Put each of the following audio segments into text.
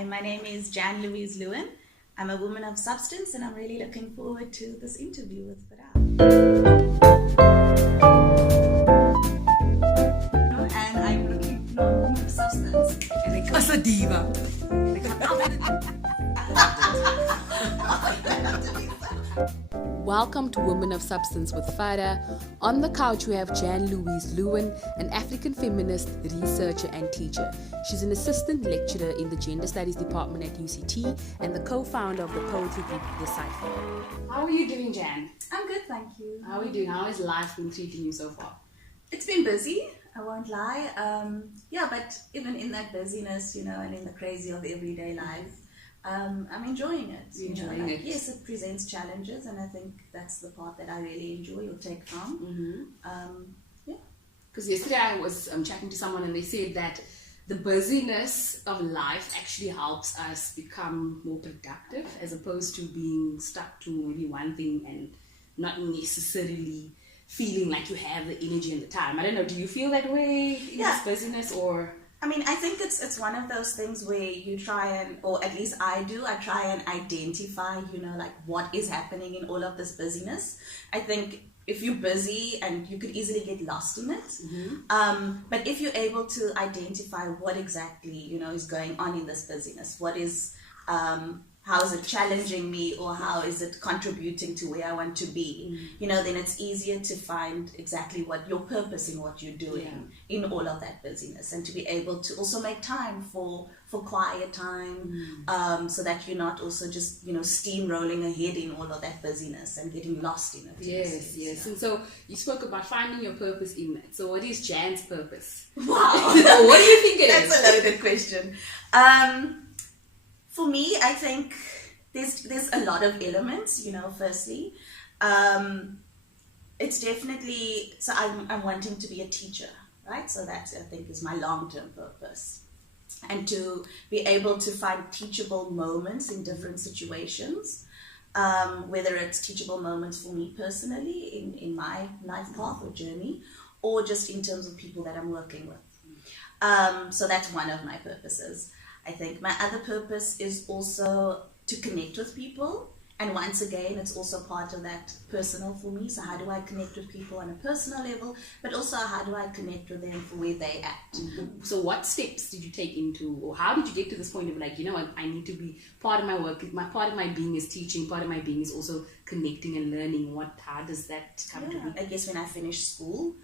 Hi, my name is Jan-Louise Lewin. I'm a woman of substance and I'm really looking forward to this interview with Farah. And I'm looking for a woman of substance. As a diva. Welcome to Women of Substance with Farah. On the couch we have Jan-Louise Lewin, an African feminist, researcher and teacher. She's an assistant lecturer in the Gender Studies Department at UCT and the co-founder of the poetry group, the Cypher. How are you doing, Jan? I'm good, thank you. How are you doing? How has life been treating you so far? It's been busy, I won't lie. But even in that busyness, and in the crazy of everyday life, I'm enjoying it. Enjoying it? Yes, it presents challenges, and I think that's the part that I really enjoy or take from. Because yesterday I was chatting to someone and they said that the busyness of life actually helps us become more productive as opposed to being stuck to maybe one thing and not necessarily feeling like you have the energy and the time. I don't know, do you feel that way in this busyness or... I think it's one of those things where you try and, or at least I do, I try and identify, what is happening in all of this busyness. I think if you're busy and you could easily get lost in it, but if you're able to identify what exactly, is going on in this busyness, what is, how is it challenging me or how is it contributing to where I want to be, then it's easier to find exactly what your purpose in what you're doing in all of that busyness, and to be able to also make time for quiet time, so that you're not also just, steamrolling ahead in all of that busyness and getting lost in it. Yes. And so you spoke about finding your purpose in it. So what is Jan's purpose? Wow. What do you think it is? That's a loaded question. For me, I think there's a lot of elements, firstly. It's definitely, so I'm wanting to be a teacher, right? So that, I think, is my long-term purpose. And to be able to find teachable moments in different situations, whether it's teachable moments for me personally in my life path or journey, or just in terms of people that I'm working with. So that's one of my purposes. I think my other purpose is also to connect with people, and once again it's also part of that personal for me. So how do I connect with people on a personal level, but also how do I connect with them for where they at? So what steps did you take into, or how did you get to this point of like, I need to be part of my work, part of my being is teaching, part of my being is also connecting and learning. How does that come to be? I guess when I finished school,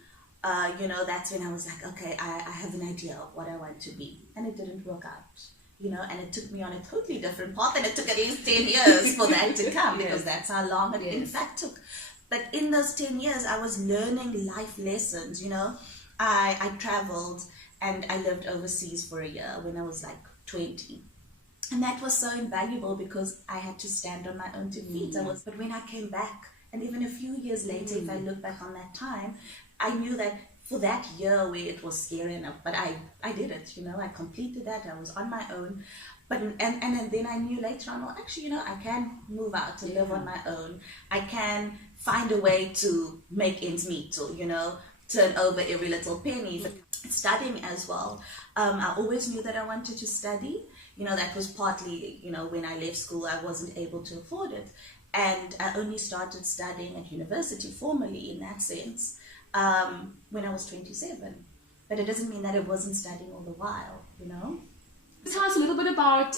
that's when I was like, okay, I have an idea of what I want to be. And it didn't work out, and it took me on a totally different path, and it took at least 10 years for that to come, because that's how long it in fact took. But in those 10 years, I was learning life lessons, I traveled and I lived overseas for a year when I was like 20. And that was so invaluable because I had to stand on my own 2 feet. But when I came back, and even a few years later, if I look back on that time, I knew that for that year where it was scary enough, but I did it, I completed that, I was on my own. But and then I knew later on, well, actually, I can move out and live on my own. I can find a way to make ends meet, or, turn over every little penny. But studying as well, I always knew that I wanted to study. That was partly, when I left school, I wasn't able to afford it. And I only started studying at university formally in that sense when I was 27. But it doesn't mean that I wasn't studying all the while, Tell us a little bit about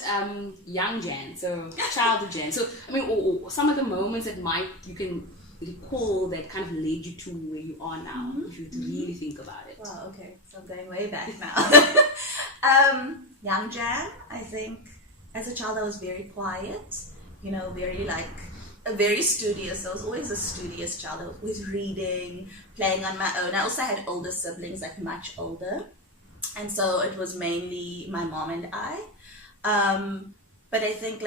young Jan, so childhood Jan. So, or some of the moments that you can recall that kind of led you to where you are now, if you really think about it. Wow, okay. So I'm going way back now. Young Jan, I think, as a child I was very quiet, very studious. I was always a studious child. I was always reading, playing on my own. I also had older siblings, like much older. And so it was mainly my mom and I. But I think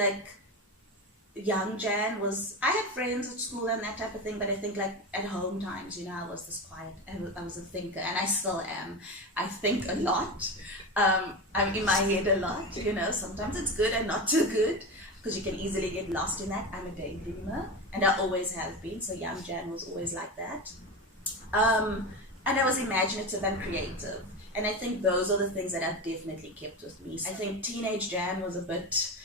young Jan I had friends at school and that type of thing, but I think at home times, I was this quiet, I was a thinker, and I still am. I think a lot. I'm in my head a lot, sometimes it's good and not too good, because you can easily get lost in that. I'm a daydreamer, and I always have been, so young Jan was always like that. And I was imaginative and creative. And I think those are the things that I've definitely kept with me. I think teenage Jan was a bit,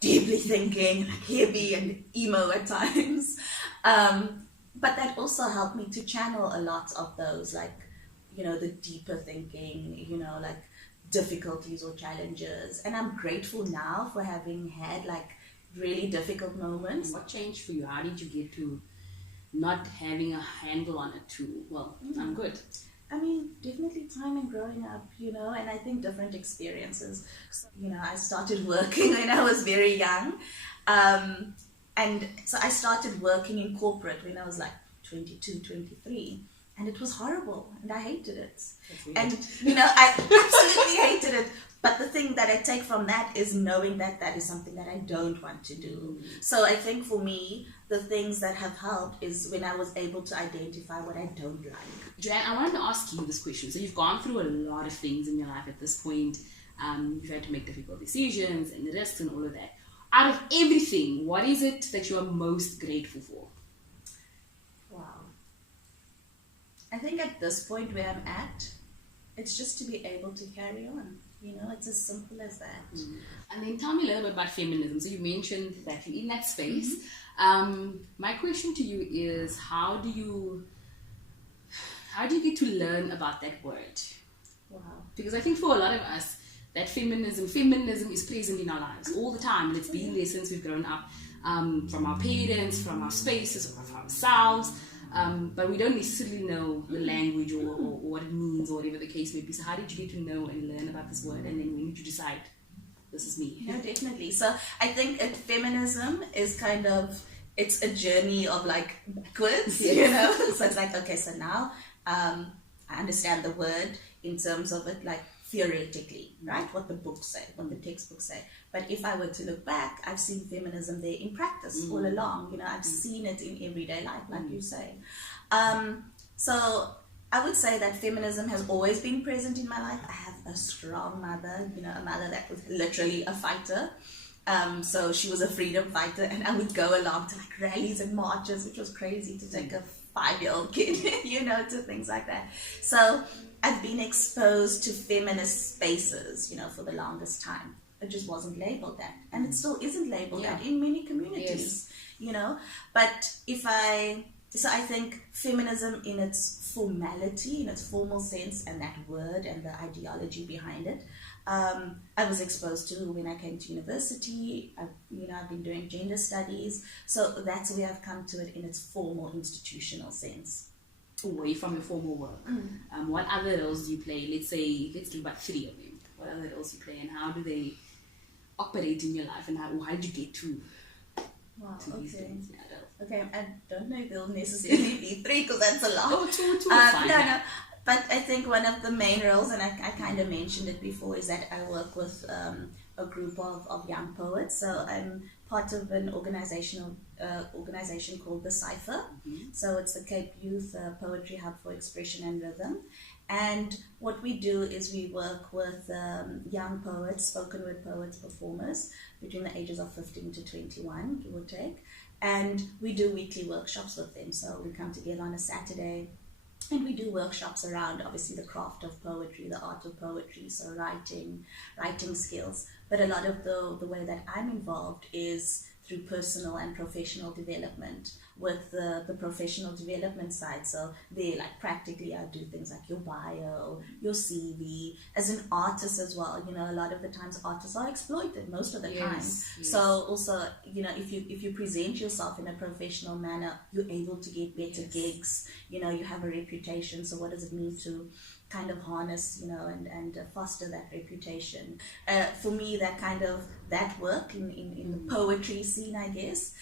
deeply thinking, like heavy and emo at times. But that also helped me to channel a lot of those, like, the deeper thinking, like difficulties or challenges. And I'm grateful now for having had like really difficult moments. What changed for you? How did you get to not having a handle on it too? Well, I'm good. I mean, definitely time and growing up, and I think different experiences. So, I started working when I was very young. And so I started working in corporate when I was like 22, 23. And it was horrible, and I hated it. And, I absolutely hated it. But the thing that I take from that is knowing that that is something that I don't want to do. So I think for me, the things that have helped is when I was able to identify what I don't like. Joanne, I wanted to ask you this question. So you've gone through a lot of things in your life at this point. You've had to make difficult decisions and the risks and all of that. Out of everything, what is it that you are most grateful for? Wow. I think at this point where I'm at, it's just to be able to carry on. It's as simple as that. And then tell me a little bit about feminism. So you mentioned that you're in that space. My question to you is, how do you get to learn about that word? Wow. Because I think for a lot of us, that feminism is present in our lives all the time, and it's been there since we've grown up, from our parents, from our spaces, or from ourselves. But we don't necessarily know the language or what it means or whatever the case may be. So how did you get to know and learn about this word, and then when did you decide this is me? No, definitely. So I think feminism is it's a journey of like backwards, So it's like, okay, so now I understand the word in terms of it like theoretically, right? What the books say, what the textbooks say. But if I were to look back, I've seen feminism there in practice all along. I've seen it in everyday life, like you say. So I would say that feminism has always been present in my life. I have a strong mother, a mother that was literally a fighter. So she was a freedom fighter, and I would go along to like rallies and marches, which was crazy to take a 5-year-old kid, to things like that. So I've been exposed to feminist spaces, for the longest time. It just wasn't labeled that. And it still isn't labeled that in many communities, But so I think feminism in its formality, in its formal sense, and that word and the ideology behind it, I was exposed to when I came to university. I've been doing gender studies. So that's where I've come to it in its formal institutional sense. Away from your formal work, what other roles do you play? Let's do about 3 of them. What other roles do you play, and how do they operate in your life, and how did you get to these things? Okay, I don't know if there'll necessarily be 3 because that's a lot. Oh, two fine. No. But I think one of the main roles, and I kind of mentioned it before, is that I work with a group of young poets. So I'm part of an organization called the Cypher. So it's the Cape Youth Poetry Hub for Expression and Rhythm. And what we do is we work with young poets, spoken word poets, performers between the ages of 15 to 21, give or take. And we do weekly workshops with them. So we come together on a Saturday, and we do workshops around, obviously, the craft of poetry, the art of poetry, so writing skills. But a lot of the way that I'm involved is through personal and professional development with the professional development side. So they like practically I do things like your bio, your CV. As an artist as well, a lot of the times artists are exploited most of the time. Yes. So also, if you present yourself in a professional manner, you're able to get better gigs. You have a reputation. So what does it mean to kind of harness, and foster that reputation? For me, that work in the poetry scene, I guess,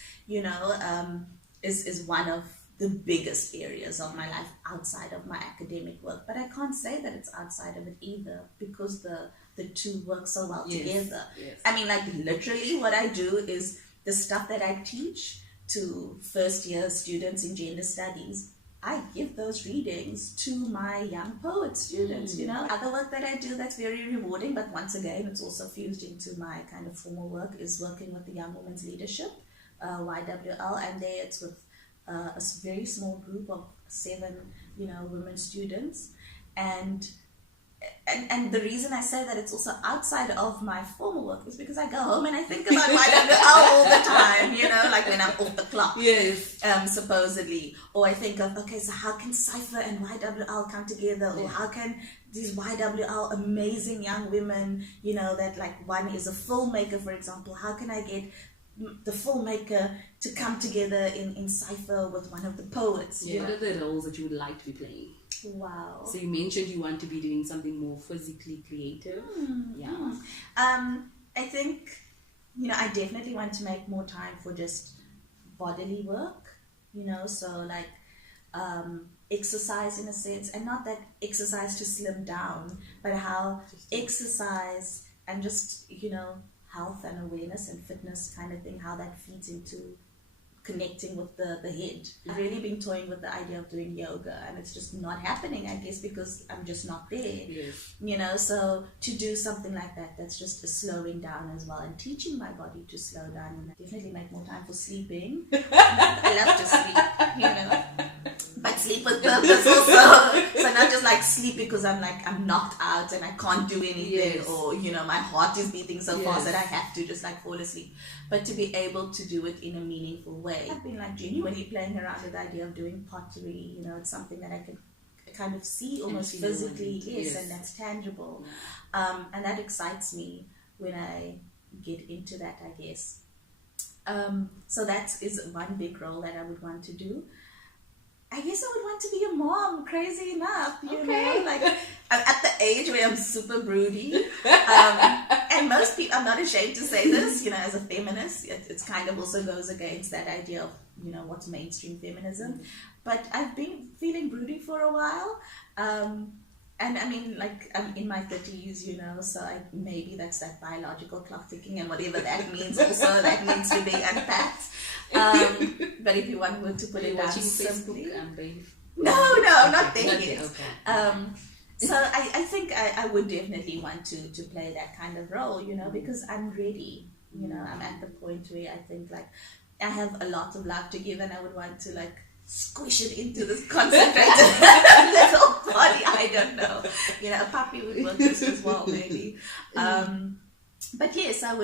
is one of the biggest areas of my life outside of my academic work. But I can't say that it's outside of it either, because the two work so well together. Yes. I mean, like literally what I do is the stuff that I teach to first year students in gender studies, I give those readings to my young poet students, Other work that I do that's very rewarding, but once again, it's also fused into my kind of formal work, is working with the Young Women's Leadership, YWL, and there it's with a very small group of 7, women students. And and the reason I say that it's also outside of my formal work is because I go home and I think about YWL all the time, you know, like when I'm off the clock, Yes. Supposedly. Or I think of, okay, so how can Cypher and YWL come together? Or how can these YWL amazing young women, you know, that like one is a filmmaker, for example, how can I get the filmmaker to come together in Cypher with one of the poets? Yeah. What are the roles that you would like to be playing? Wow. So you mentioned you want to be doing something more physically creative. Yeah. I think, you know, I definitely want to make more time for just bodily work, you know, so like exercise in a sense, and not that exercise to slim down, but how exercise and just, you know, health and awareness and fitness kind of thing, how that feeds into connecting with the head. I've really been toying with the idea of doing yoga, and it's just not happening, I guess, because I'm just not there. Yes. You know, so to do something like that, that's just a slowing down as well, and teaching my body to slow down, and definitely make more time for sleeping. I love to sleep, you know, but sleep with purpose also. So not just like sleep because I'm knocked out and I can't do anything, or, you know, my heart is beating so fast that I have to just like fall asleep, but to be able to do it in a meaningful way. I've been like genuinely playing around with the idea of doing pottery, you know, it's something that I can kind of see almost physically, and that's tangible. And that excites me when I get into that, I guess. So that is one big role that I would want to do. I guess I would want to be a mom, crazy enough, you know, like I'm at the age where I'm super broody. And most people, I'm not ashamed to say this, you know, as a feminist, it's kind of also goes against that idea of, you know, what's mainstream feminism. But I've been feeling broody for a while. And I mean, like, I'm in my 30s, you know, so maybe that's that biological clock ticking, and whatever that means also, that needs to be unpacked. But if you want to put it down simply... No, not there yet. So I think I would definitely want to play that kind of role, you know, because I'm ready. You know, I'm at the point where I think, like, I have a lot of love to give, and I would want to, like, squish it into this concentrated little body. I don't know. You know, a puppy would work just as well, maybe. But yes, I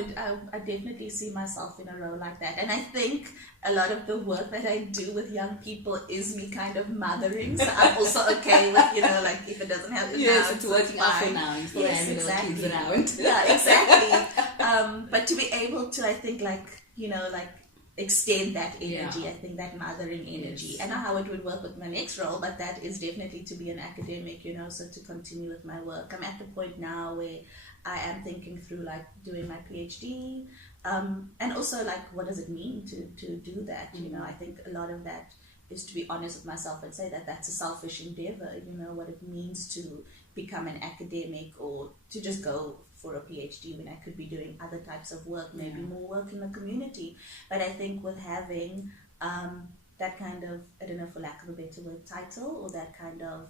definitely see myself in a role like that. And I think a lot of the work that I do with young people is me kind of mothering. So I'm also okay with, you know, like, if it doesn't happen now, it's working out for now. Yes, exactly. Kids around. Yeah, exactly. But to be able to, I think, like, you know, like, extend that energy, I think that mothering energy. I know how it would work with my next role, but that is definitely to be an academic, you know, so to continue with my work. I'm at the point now where I am thinking through, like, doing my PhD, and also, like, what does it mean to do that? You know, I think a lot of that is to be honest with myself and say that that's a selfish endeavor, you know, what it means to become an academic or to just go for a PhD when I could be doing other types of work, maybe more work in the community. But I think with having that kind of, I don't know, for lack of a better word, title, or that kind of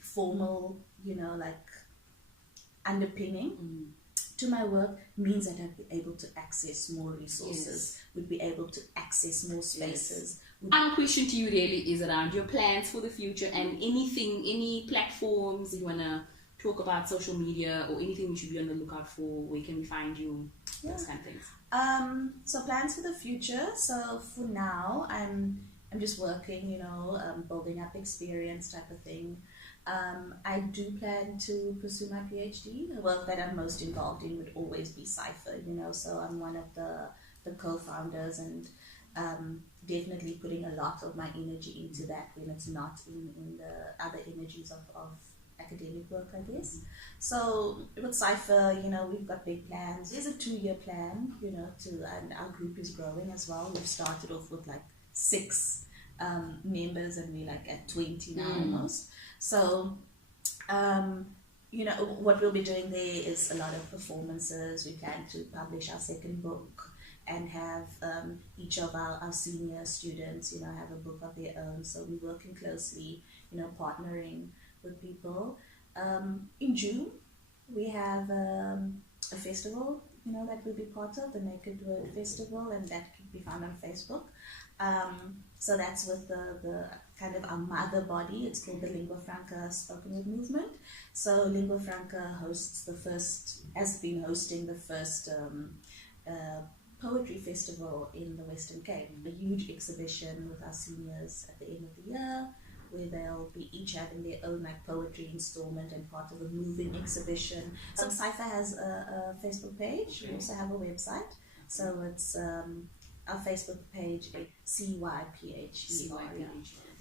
formal, you know, like, underpinning to my work means that I'd be able to access more resources, would be able to access more spaces. Our question to you really is around your plans for the future and any platforms you want to talk about, social media, or anything we should be on the lookout for. Where can we find you? Those kind of things. So plans for the future. So for now, I'm just working, you know, building up experience type of thing. I do plan to pursue my PhD. The work that I'm most involved in would always be Cypher, you know, so I'm one of the co-founders, and definitely putting a lot of my energy into that when it's not in the other energies of academic work, I guess. So with Cypher, you know, we've got big plans. There's a 2-year plan, you know, and our group is growing as well. We've started off with like 6 members, and we're like at 20 now almost. So, you know, what we'll be doing there is a lot of performances. We plan to publish our 2nd book and have each of our senior students, you know, have a book of their own. So we're working closely, you know, partnering with people. In June, we have a festival, that we'll be part of, the Naked Word Festival, and that can be found on Facebook. So that's with the kind of our mother body. It's called the Lingua Franca Spoken Word Movement. So Lingua Franca has been hosting the first poetry festival in the Western Cape. A huge exhibition with our seniors at the end of the year, where they'll be each having their own poetry installment and part of a moving exhibition. So Cypher has a Facebook page. We also have a website. So it's our Facebook page, CYPHER.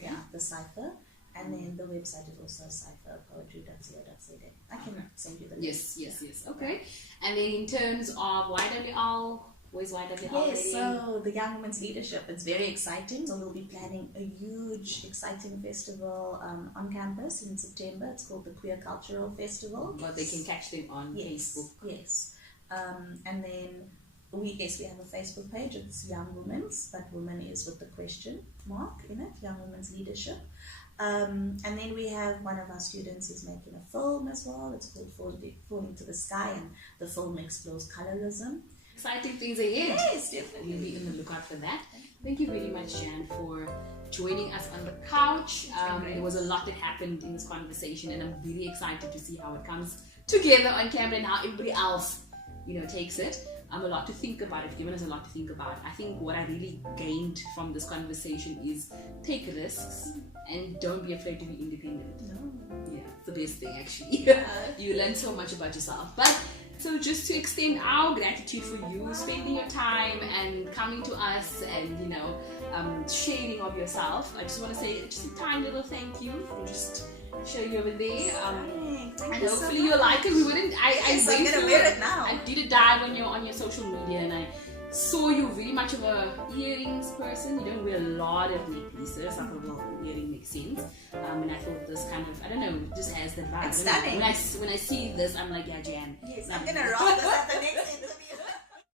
Yeah, the Cypher. And then the website is also cypherpoetry.co.za. I can send you the link. Yes. Okay. And then in terms of YWL, where's YWL? Yes, so the Young Women's Leadership, it's very exciting. So we'll be planning a huge, exciting festival on campus in September. It's called the Queer Cultural Festival. But they can catch them on Facebook. Yes. And then we have a Facebook page. It's Young Women's, but women is with the question mark in it, Young Women's Leadership. And then we have one of our students who's making a film as well. It's called Falling to the Sky, and the film explores colorism. Exciting things ahead. Yes, definitely. We'll be on the lookout for that. Thank you very much, Jan, for joining us on the couch. There was a lot that happened in this conversation, and I'm really excited to see how it comes together on camera and how everybody else, takes it. A lot to think about. It's given us a lot to think about. I think what I really gained from this conversation is take risks and don't be afraid to be independent. No. Yeah, it's the best thing actually. You learn so much about yourself. But so just to extend our gratitude for you spending your time and coming to us and sharing of yourself, I just want to say just a tiny little thank you for just show you over there. Thank and you hopefully so you like it. We wouldn't. I'm gonna wear it now. I did a dive on your social media, and I saw you very much of a earrings person. You don't wear a lot of necklaces. I thought, well, earring makes sense. And I thought this kind of, I don't know, just has the vibe. It's stunning. When I see this, I'm like, yeah, Jan. Yes, I'm gonna rock this at the next